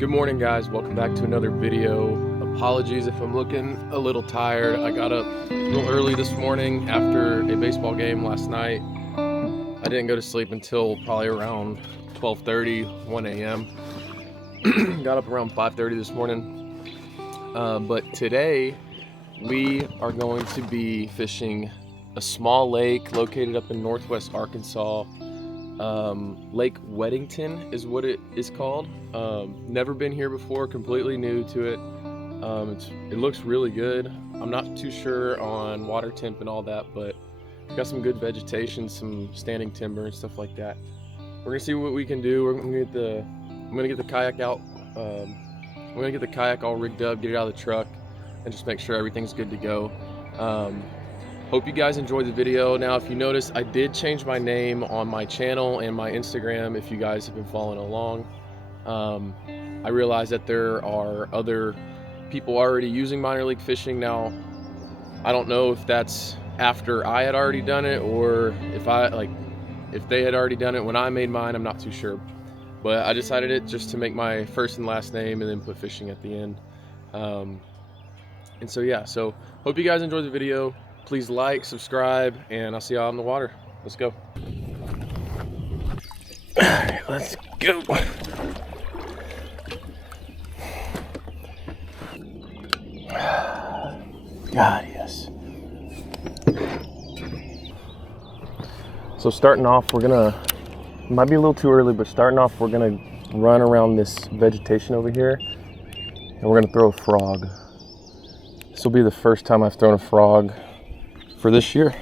Good morning, guys. Welcome back to another video. Apologies if I'm looking a little tired. I got up a little early this morning after a baseball game last night. I didn't go to sleep until probably around 12:30, 1 a.m. Got up around 5:30 this morning. But today we are going to be fishing a small lake located up in northwest Arkansas. Lake Wedington is what it is called. Never been here before, completely new to it. It looks really good. I'm not too sure on water temp and all that, but got some good vegetation, some standing timber and stuff like that. We're gonna see what we can do. I'm gonna get the kayak out. I'm gonna get the kayak all rigged up, get it out of the truck, and just make sure everything's good to go. Hope you guys enjoyed the video. Now, if you notice, I did change my name on my channel and my Instagram if you guys have been following along. I realize that there are other people already using minor league fishing now. I don't know if that's after I had already done it or if they had already done it when I made mine. I'm not too sure. But I decided it just to make my first and last name and then put fishing at the end. And so yeah, so hope you guys enjoyed the video. Please like, subscribe, and I'll see y'all in the water. Let's go. All right, let's go. God, yes. So starting off, might be a little too early, but starting off, we're gonna run around this vegetation over here, and we're gonna throw a frog. This will be the first time I've thrown a frog for this year.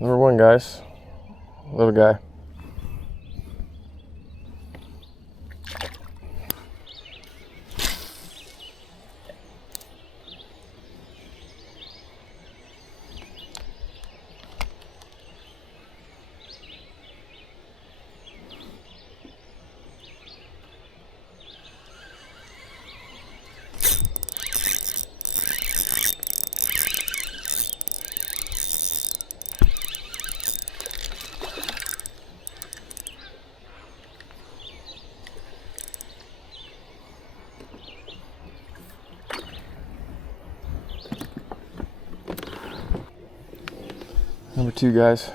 Number one, guys. Little guy. too, guys.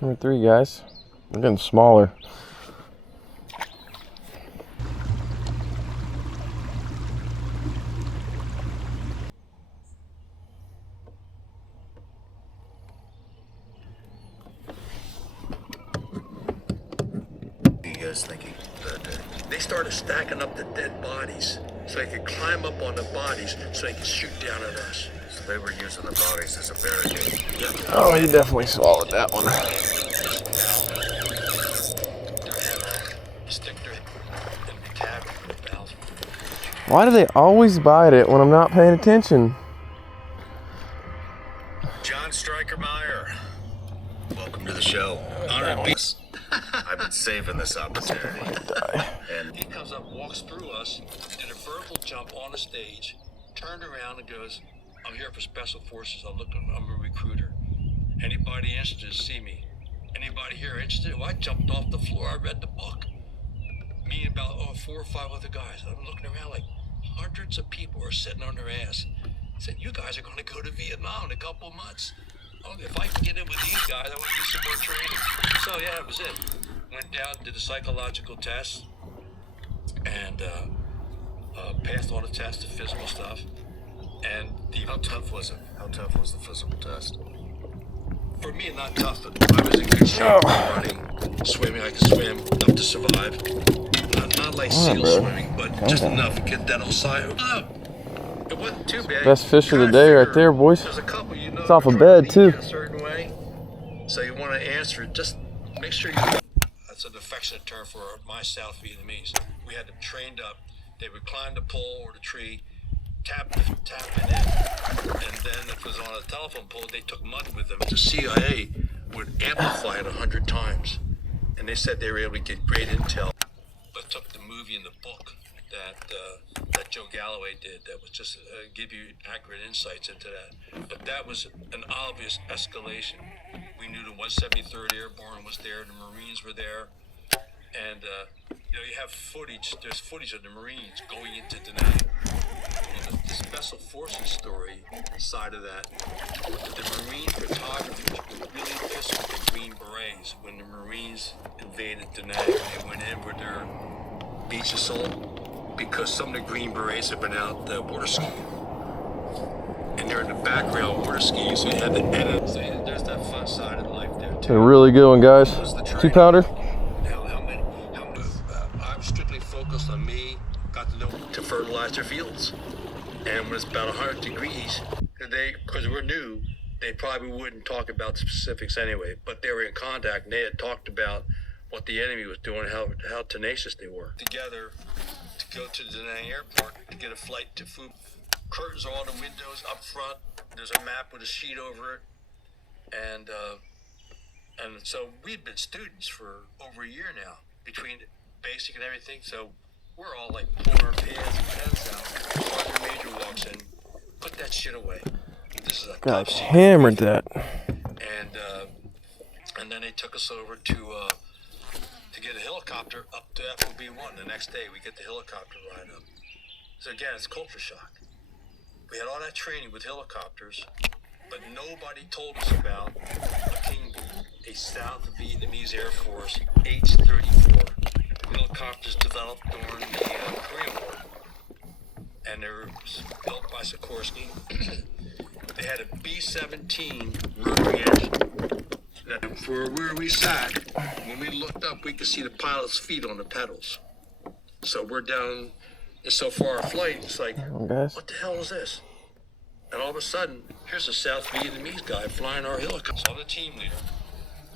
Number 3, guys. They're getting smaller. What are you guys thinking? They started stacking up the dead bodies so they could climb up on the bodies so they could shoot down at us. So they were using the bodies as a barricade. Yeah. Oh, he definitely swallowed that one. Why do they always bite it when I'm not paying attention? John Strykermeyer, welcome to the show. Honored beast. I've been saving this opportunity. And he comes up, walks through us, did a vertical jump on the stage, turned around and goes, "I'm here for Special Forces. I'm a recruiter. Anybody interested, see me. Anybody here interested?" Well, I jumped off the floor. I read the book. Me and about 4 or 5 other guys. I'm looking around like hundreds of people are sitting on their ass. I said, "You guys are going to go to Vietnam in a couple months. Oh, if I can get in with these guys, I want to do some more training." So yeah, that was it. Went down, did a psychological test, and passed all the tests, the physical stuff. And how tough was it? How tough was the physical test? For me, not tough. I was in good shape. Running, swimming. I could swim enough to survive. Not like seal swimming, but just enough to get that outside. It wasn't too bad. Best fish of the day right there, boys. There's a couple, you know, it's off a bed too. A certain way. So you want to answer it, just make sure you. That's an affectionate term for my South Vietnamese. We had them trained up. They would climb the pole or the tree, tap it in, and then if it was on a telephone pole, they took mud with them. The CIA would amplify it 100 times, and they said they were able to get great intel. But took the movie and the book that Joe Galloway did, that was just give you accurate insights into that. But that was an obvious escalation. We knew the 173rd Airborne was there, the Marines were there, and you know, you have footage. There's footage of the Marines going into Da Nang. And the Special Forces story side of that, the Marine photographers were really pissed with the Green Berets when the Marines invaded Da Nang. They went in with their beach assault because some of the Green Berets have been out water skiing. And they're in the background water skiing, so you had the edit. So there's that fun side of life there too. A really good one, guys. 2 pounder. I'm strictly focused on me. Got to know to fertilize their fields. And when it's about 100 degrees, because we're new, they probably wouldn't talk about the specifics anyway. But they were in contact, and they had talked about what the enemy was doing, how tenacious they were. Together to go to the Da Nang airport to get a flight to Phu. Curtains are on the windows up front. There's a map with a sheet over it, and so we'd been students for over a year now, between basic and everything. So we're all like pulling our pants and pens out. Sergeant Major walks in, put that shit away. This is a God, hammered that. And then they took us over to get a helicopter up to FOB1. The next day we get the helicopter ride up. So again, it's culture shock. We had all that training with helicopters, but nobody told us about a King Bee, a South Vietnamese Air Force H-34. Helicopters developed during the Korean War, and they were built by Sikorsky. They had a B-17 rotary engine. Now, for where we sat, when we looked up, we could see the pilot's feet on the pedals. So we're down. So far our flight, it's like, what the hell is this? And all of a sudden, here's a South Vietnamese guy flying our helicopter. So I'm the team leader.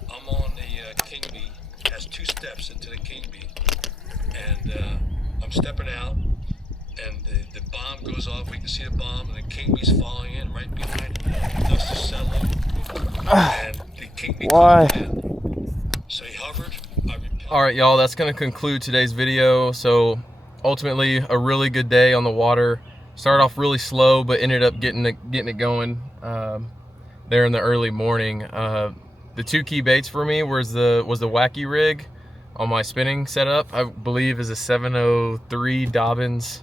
I'm on the King Bee. Has 2 steps into the King Bee. And I'm stepping out, and the bomb goes off. We can see the bomb, and the King Bee's falling in right behind it. Dust is settling. And kicked me. Why? So he hovered. I repelled. All right, y'all, that's gonna conclude today's video. So ultimately a really good day on the water. Started off really slow, but ended up getting it going there in the early morning. The two key baits for me was the wacky rig on my spinning setup. I believe is a 703 Dobyns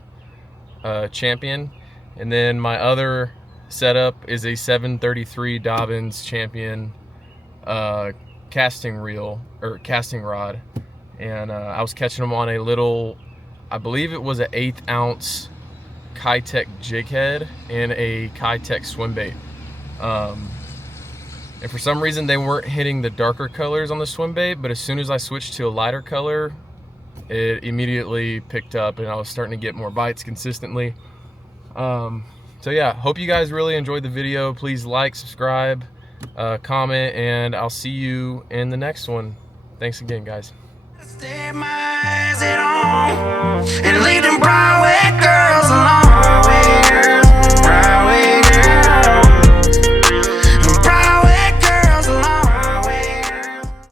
Champion, and then my other setup is a 733 Dobyns Champion casting reel or casting rod, and I was catching them on a little, I believe it was an 1/8 ounce Kayak jig head and a Kayak swim bait. And for some reason they weren't hitting the darker colors on the swim bait, but as soon as I switched to a lighter color, it immediately picked up and I was starting to get more bites consistently. So yeah, hope you guys really enjoyed the video. Please like, subscribe, comment, and I'll see you in the next one. Thanks again, guys. Stay my eyes